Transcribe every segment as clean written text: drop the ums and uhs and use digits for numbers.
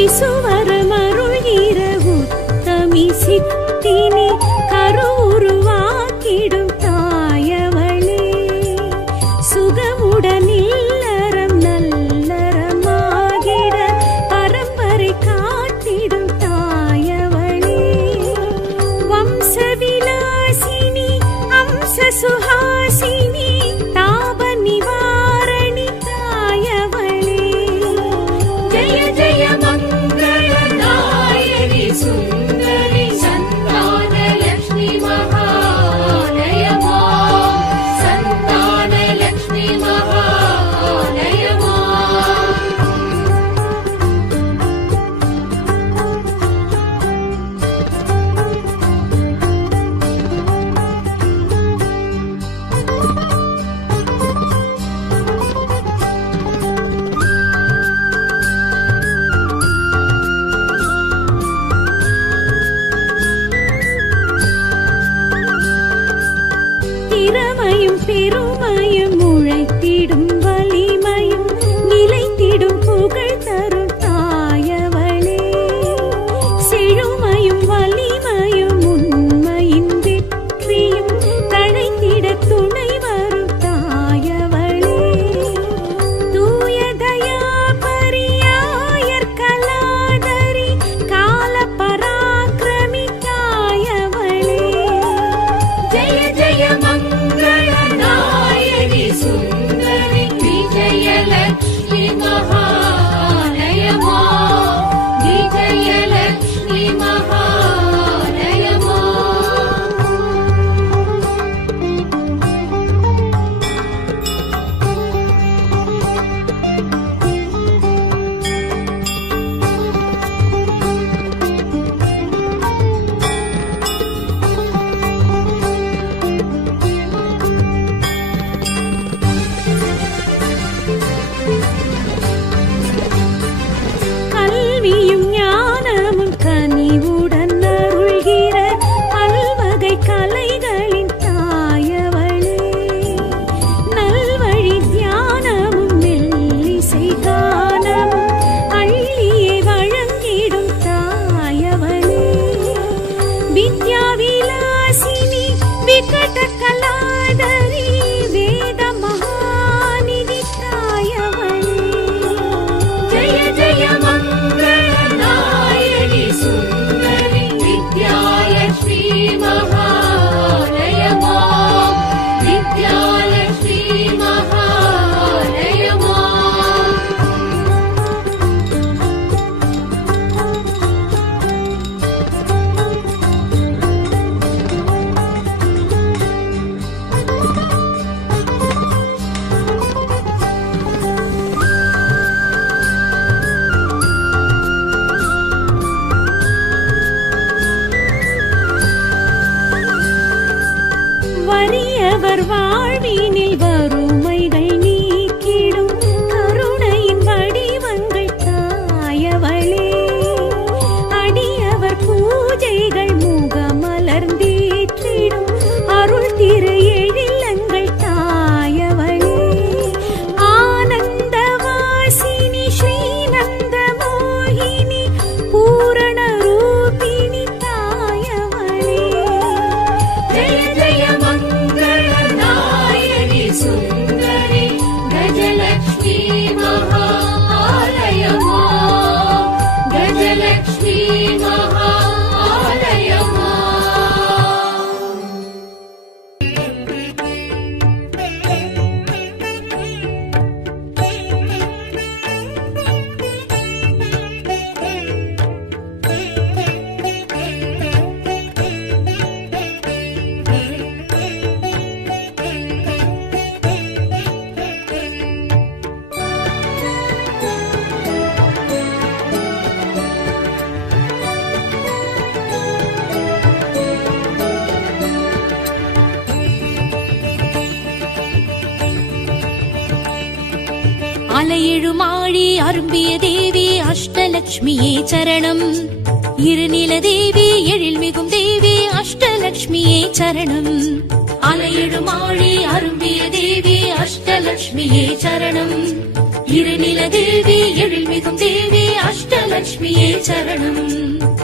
சிசுவரமருள்கிற உத்தமி சித்தினி கருவுருவாக்கிடும் தாயவளே சுகமுடன் இல்லறம் நல்லறமாகிட பரம்பரை காத்திடும் தாயவளே வம்சவிலாசினி அம்ச சுஹாசினி தாப நிவாரணி தாயவளே ஜய ஜய மங்களநாயகி சுந்தரி சந்தான லக்ஷ்மி மகாலயமா சந்தான லக்ஷ்மி மகாலயமா திறமையும் பெருமையும் உழைத்திடும் வலிமையும் நிலைத்திடும் புகழ் தரும் தாயவளே செழுமையும் வலிமையும் உண்மையின் வெற்றியும் தழைத்திட துணை வரும் தாயவளே தூய தயா பரியாயர் கலாதரி கால பராக்கிரமி தாயவளே ஜய ஜய மங்களநாயகி சுந்தரி விஜயலக்ஷ்மி மகாலயமா விஜயலக்ஷ்மி மகாலயமா கல்வியும் ஞானமும் கனிவுடன் அருள்கிற பல்வகை கலைகளின் தாயவளே நல்வழி தியானமும் மெல்லிசை கானமும் அள்ளியே வழங்கிடும் தாயவளே வித்யா விலாசினி விகட கலாதரி வேத மகாநிதி தாயவளே ஜய ஜய மங்களநாயகி சுந்தரி வித்யாலக்ஷ்மி மகாலயமா வித்யாலக்ஷ்மி மகாலயமா வறியவர் வாழ்வினில் வறுமைகள் நீக்கிடும் கருணையின் வடிவங்கள் தாயவளே அடியவர் பூஜைகள் முகமலர்ந்தேற்றிடும் அருள் திரு எழிலங்கள் தாயவளே ஆனந்தவாசினி ஸ்ரீநந்த மோகினி பூரண ரூபிணி தாயவளே ஜய ஜய மங்களநாயகி சுந்தரி கஜலக்ஷ்மி மகாலயமா கஜலக்ஷ்மி மகாலயமா அலையெழுமாழி அரும்பிய தேவி அஷ்டலக்ஷ்மியே சரணம் இருநில தேவி எழில்மிகும் தேவி அஷ்டலக்ஷ்மியே சரணம் அலையெழுமாழி அரும்பிய தேவி அஷ்டலக்ஷ்மியே சரணம் இருநில தேவி எழில்மிகும் தேவி அஷ்டலட்சுமியே சரணம்.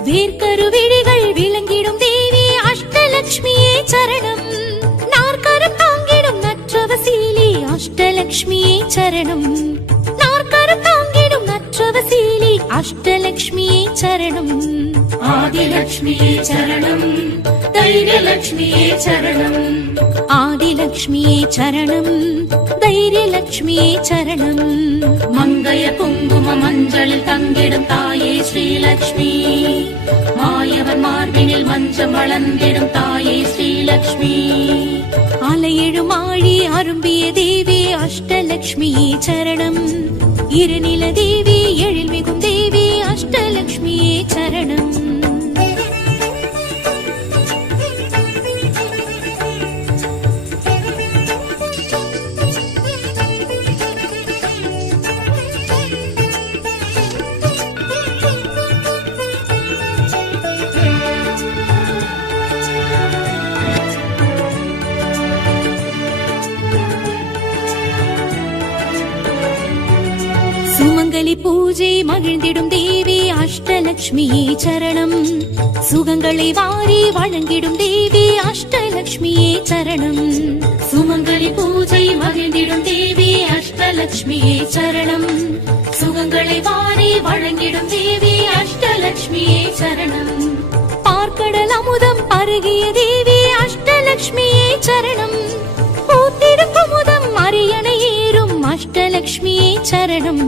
வேர்க்கரு விழிகள் விளங்கிடும் தேவி அஷ்டலட்சுமியே சரணம். நாற்கரம் தாங்கிடும் நற்றவசீலி அஷ்டலட்சுமியே சரணம். நாற்கரம் தாங்கிடும் நற்றவசீலி அஷ்டலட்சுமியே சரணம். ஆதிலட்சுமியே சரணம், தைரியலட்சுமியே சரணம். ஆதிலட்சுமியே சரணம், தைரியலட்சுமியே சரணம். மங்கைய குங்கும மஞ்சளில் தங்கிடும் தாயே ஸ்ரீலக்ஷ்மி, மாயவன் மார்பினில் மஞ்சம் வளர்ந்திடும் தாயே ஸ்ரீலக்ஷ்மி. அலையெழும் ஆழி அரும்பிய தேவி அஷ்டலட்சுமியே சரணம். இருநில தேவி எழில்மிகும் தேவி அஷ்டலட்சுமியே சரணம். சுமங்கலி பூஜை மகிழ்ந்திடும் தேவி அஷ்டலட்சுமியே சரணம். சுகங்களை வாரி வழங்கிடும் தேவி அஷ்டலட்சுமியே சரணம். சுமங்கலி பூஜை மகிழ்ந்திடும் தேவி அஷ்டலட்சுமியே சரணம். சுகங்களை வாரி வழங்கிடும் தேவி அஷ்டலட்சுமியே சரணம். பார்க்கடல் அமுதம் பருகிய தேவி அஷ்டலட்சுமியே சரணம். பூத்திடும் குமுதம் அரியணை ஏறும் அஷ்டலட்சுமியே சரணம்.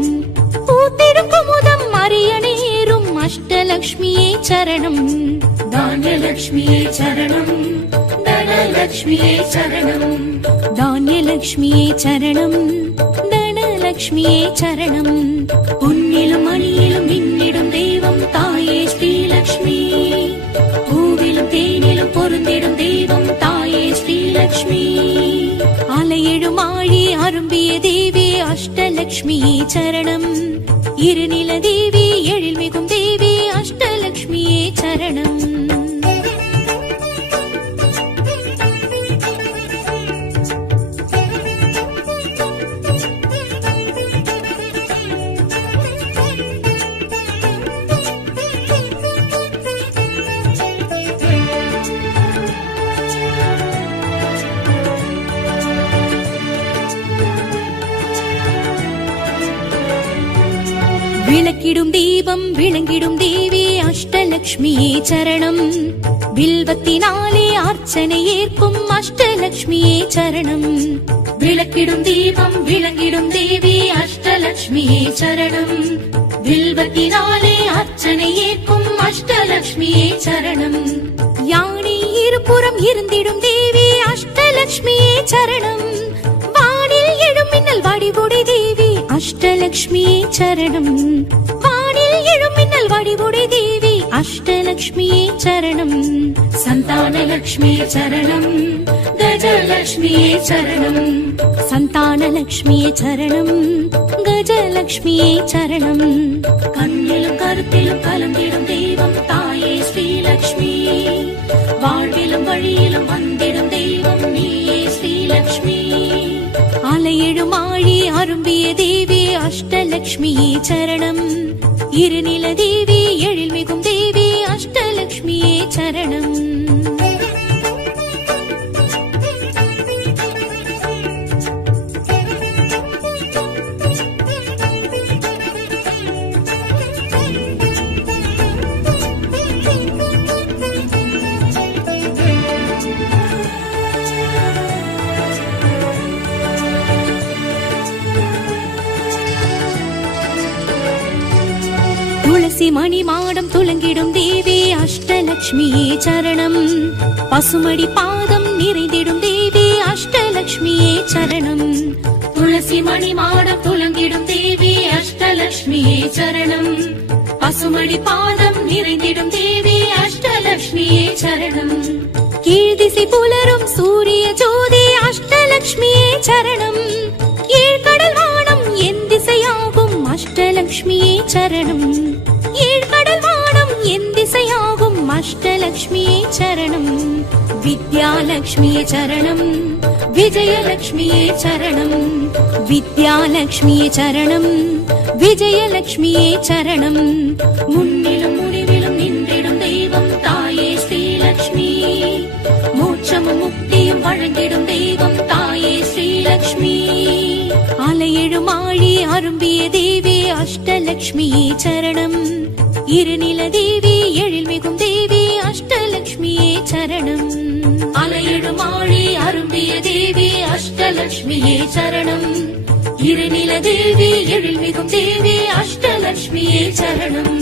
பூத்திடும் குமுதம் அரியணை ஏறும் அஷ்டலட்சுமியே சரணம். தானியலட்சுமியே சரணம், தனலட்சுமியே சரணம். தானியலட்சுமியே சரணம், தனலட்சுமியே சரணம். பொன்னிலும் மணியிலும் மின்னிடும் தெய்வம் தாயே ஸ்ரீலக்ஷ்மி, பூவிலும் தேனிலும் பொருந்திடும் தெய்வம் தாயே ஸ்ரீலக்ஷ்மி. அலையெழும் ஆழி அரும்பிய தேவி அஷ்டலட்சுமியே சரணம். இருநில தேவி எழில்மிகும் தேவி அஷ்டலட்சுமியே சரணம். விளக்கிடும் தீபம் விளங்கிடும் தேவி அஷ்டலட்சுமியே சரணம். வில்வத்தினாலே அர்ச்சனை ஏற்கும் அஷ்டலட்சுமியே சரணம். விளக்கிடும் தீபம் விளங்கிடும் தேவி அஷ்டலட்சுமியே சரணம். வில்வத்தினாலே அர்ச்சனை ஏற்கும் அஷ்டலட்சுமியே சரணம். யானை இருபுறம் இருந்திடும் தேவி அஷ்டலட்சுமியே சரணம். வானில் எழும் மின்னல் வடிவுடை தேவி அஷ்டலட்சுமியே சரணம். வானில் எழும் மின்னல் வடிவுடை தேவி அஷ்டலட்சுமியே சரணம். சந்தானலட்சுமியே சரணம், கஜலட்சுமியே சரணம். சந்தானலட்சுமியே சரணம், கஜலட்சுமியே சரணம். கண்ணிலும் கருத்திலும் கலந்திடும் தெய்வம் தாயே ஸ்ரீலக்ஷ்மி, வாழ்விலும் வழியிலும் வந்திடும் தெய்வம் நீயே ஸ்ரீலக்ஷ்மி. அலையெழும் ஆழி அரும்பிய தேவி அஷ்டலட்சுமியே சரணம். இருநில தேவி எழில்மிகும் தேவி அஷ்டலட்சுமியே சரணம். துளசி மணி மாடம் துலங்கிடும் தேவி அஷ்டலட்சுமியே சரணம். பசுமடி பாதம் நிறைந்திடும் தேவி அஷ்டலட்சுமியே சரணம். துளசி மணி மாடம் துலங்கிடும் தேவி அஷ்டலட்சுமியே சரணம். பசுமடி பாதம் நிறைந்திடும் தேவி அஷ்டலட்சுமியே சரணம். கீழ்திசை புலரும் சூரிய ஜோதி அஷ்டலட்சுமியே சரணம். ஏழ்கடல் வானம் என் திசையாகும் அஷ்டலட்சுமியே சரணம். ஏழ்கடல் வானம் என் திசையாகும் அஷ்டலட்சுமியே சரணம். வித்யாலக்ஷ்மியே சரணம் விஜயலக்ஷ்மியே சரணம் வித்யாலக்ஷ்மியே சரணம் விஜயலக்ஷ்மியே சரணம் முன்னிலும் முடிவிலும் நின்றிடும் தெய்வம் தாயே ஸ்ரீலக்ஷ்மி மோட்சமும் முக்தியும் வழங்கிடும் தெய்வம் தாயே ஸ்ரீலக்ஷ்மி அலையெழும் ஆழி அரும்பிய தேவி அஷ்டலக்ஷ்மியே சரணம் இருநில தேவி எழில்மிகும் தேவி அஷ்டலக்ஷ்மியே சரணம் அலையிடும் ஆழி அரும்பிய தேவி அஷ்டலக்ஷ்மியே சரணம் இருநில தேவி எழில்மிகும் தேவி அஷ்டலக்ஷ்மியே சரணம்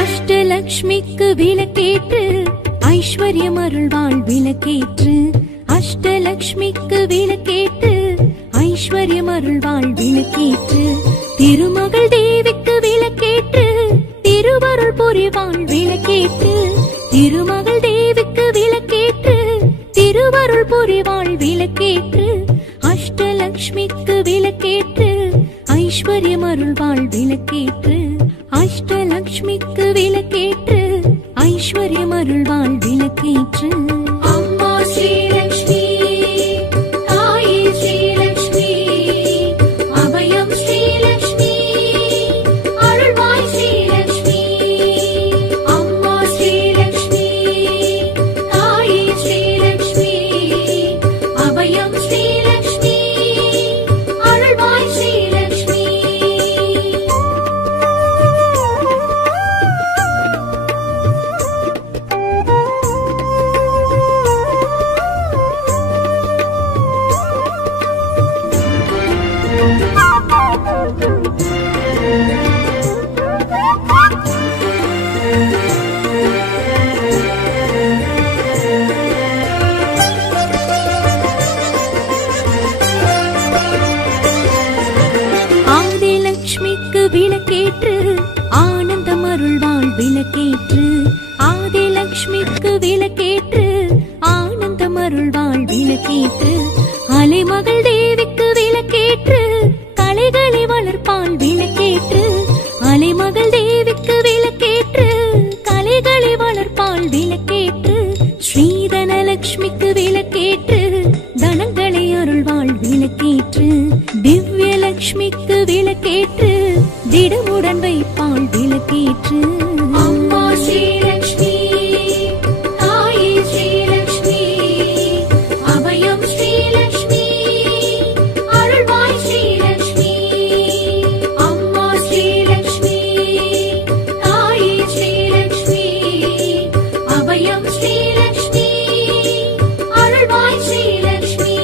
அஷ்டலக்ஷ்மிக்கு விளக்கேற்று ஐஸ்வர்யம் அருள்வாள் விளக்கேற்று அஷ்டலக்ஷ்மிக்கு விளக்கேற்று ஐஸ்வர்யம் அருள்வாள் விளக்கேற்று திருமகள் தேவிக்கு விளக்கேற்று திருவருள் புரிவாள் விளக்கேற்று திருமகள் தேவிக்கு விளக்கேற்று திருவருள் புரிவாள் விளக்கேற்று அஷ்டலக்ஷ்மிக்கு விளக்கேற்று ஐஸ்வர்யம் அருள்வாள் விளக்கேற்று அஷ்டலக்ஷ்மிக்கு விளக்கேற்று ஐஸ்வர்யம் அருள்வாள் விளக்கேற்று அம்மா ஸ்ரீலக்ஷ்மி தாயே ஸ்ரீலக்ஷ்மி அபயம் ஸ்ரீலக்ஷ்மி அருள்வாய் ஸ்ரீலக்ஷ்மி அம்மா ஸ்ரீலக்ஷ்மி தாயே ஸ்ரீலக்ஷ்மி அபயம் ஸ்ரீலக்ஷ்மி அருள்வாய் ஸ்ரீலக்ஷ்மி ஆதிலக்ஷ்மிக்கு விளக்கேற்று ஆனந்தம் அருள்வாள் விளக்கேற்று ஆதிலக்ஷ்மிக்கு விளக்கேற்று ஆனந்தம் அருள்வாள் விளக்கேற்று அலைமகள் தேவிக்கு விளக்கேற்று கலைகளை வளர்ப்பாள் விளக்கேற்று அலைமகள் தேவிக்கு விளக்கேற்று கலைகளை வளர்ப்பாள் விளக்கேற்று ஸ்ரீதனலக்ஷ்மிக்கு விளக்கேற்று தனங்களை அருள்வாள் விளக்கேற்று திவ்யலக்ஷ்மிக்கு விளக்கேற்று திடமுடன் வைப்பாள் விளக்கேற்று அம்மா ஸ்ரீலக்ஷ்மி தாயே ஸ்ரீலக்ஷ்மி அபயம் ஸ்ரீலக்ஷ்மி அருள்வாய் ஸ்ரீலக்ஷ்மி அம்மா ஸ்ரீலக்ஷ்மி தாயே ஸ்ரீலக்ஷ்மி அபயம் ஸ்ரீலக்ஷ்மி அருள்வாய் ஸ்ரீலக்ஷ்மி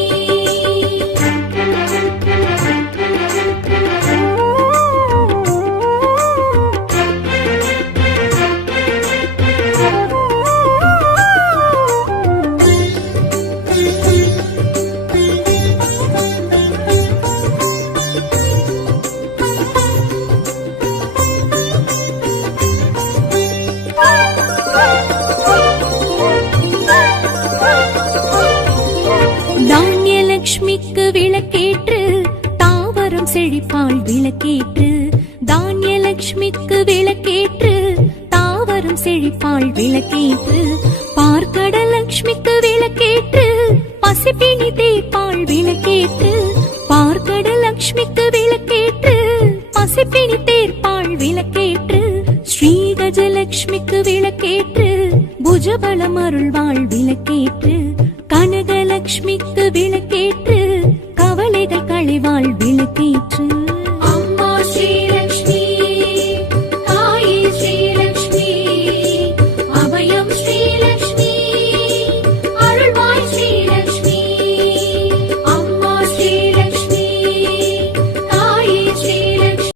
தானியலக்ஷ்மிக்கு விளக்கேற்று தாவரம் செழிப்பாள் விளக்கேற்று தானியலக்ஷ்மிக்கு விளக்கேற்று தாவரம் செழிப்பாள் விளக்கேற்று பார்க்கடலக்ஷ்மிக்கு விளக்கேற்று பசிப்பினி தேய்ப்பாள் விளக்கேற்று பார்க்கடலக்ஷ்மிக்கு விளக்கேற்று பசிப்பினி தேர்ப்பாள் விளக்கேற்று ஸ்ரீகஜலக்ஷ்மிக்கு விளக்கேற்று புஜபலம் அருள்வாள் விளக்கேற்று கனகலக்ஷ்மிக்கு விளக்கேற்று